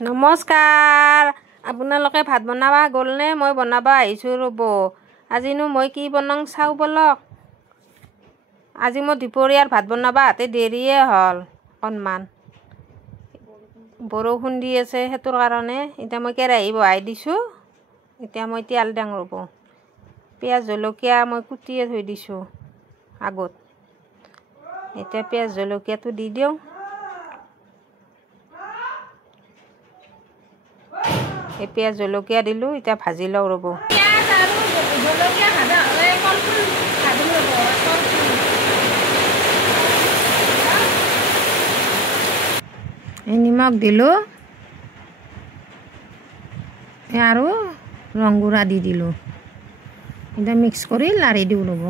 নমস্কাৰ আপোনালোকে ভাত বনাবা গ'লনে মই বনাবা আহিছোঁ ৰ'ব আজিনো মই কি বনাং চাও বলক আজি মই দুপৰীয়াৰ ভাত বনাবা হাতে দেৰিয়ে হ'ল অকণমান বৰষুণ দি আছে হেতুৰ কাৰণে এতিয়া মই কেৰাহী বহাই দিছোঁ এতিয়া মই তেল দাং ৰ'ব পিয়াজ জলকীয়া মই কুটিয়ে থৈ দিছোঁ আগত এতিয়া পিয়াজ জলকীয়াটো দি দিওঁ পিয়াজ জলকীয়া দিলো এতিয়া ভাজি লওঁ ৰ'ব নিমখ দিলোঁ আৰু ৰং গুড়া দি দিলোঁ এতিয়া মিক্স কৰি লাৰি দিওঁ ৰ'ব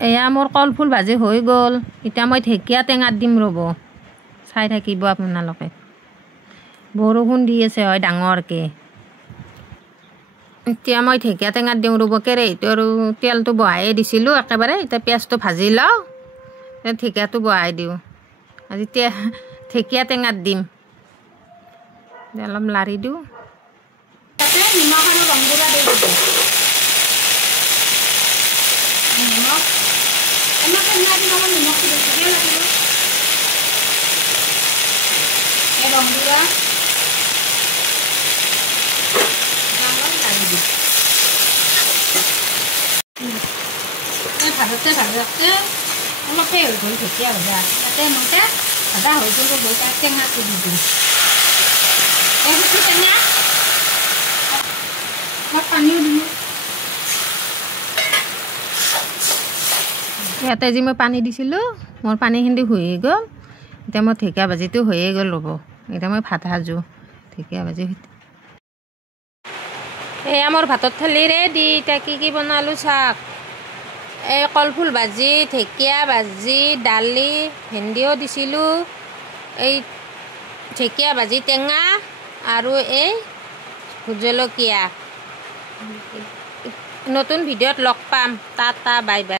এয়া মোৰ কলফুল ভাজি হৈ গ'ল এতিয়া মই ঢেকীয়া টেঙাত দিম ৰ'ব চাই থাকিব আপোনালোকে বৰষুণ দি আছে হয় ডাঙৰকৈ এতিয়া মই ঢেকীয়া টেঙাত দিওঁ ৰ'ব কেৰাহীটো আৰু তেলটো বহাই দিছিলোঁ একেবাৰে এতিয়া পিঁয়াজটো ভাজি লওঁ ঢেকীয়াটো বহাই দিওঁ আজি ঢেকীয়া টেঙাত দিম অলপ লাৰি দিওঁ নিমখ আৰু ৰং গুড়া দি দিব নিমখ এনেকৈ নিমখটো বেছিকৈ লাগিব এই ৰং গুড়া ভাজতে ভাজতে অলপ হৈ গ'ল ঢেকীয়া ভজা তাতে মতে ভাজা হৈ গ'ল গৈ তাত টেঙাটো দি দিম টেঙা অলপ পানীও দিলোঁ ইয়াতে যি মই পানী দিছিলোঁ মোৰ পানীখিনি হৈয়ে গ'ল এতিয়া মোৰ ঢেকীয়া ভাজিটো হৈয়ে গ'ল ৰ'ব এতিয়া মই ভাত সাজোঁ ঢেকীয়া ভাজি এয়া মোৰ ভাতৰ থালি ৰেডি এতিয়া কি বনালোঁ চাওক এই কলফুল ভাজি ঢেকীয়া ভাজি দালি ভেন্দিও দিছিলোঁ এই ঢেকীয়া ভাজি টেঙা আৰু এই ভোট জলকীয়া নতুন ভিডিঅ'ত লগ পাম টাটা বাই বাই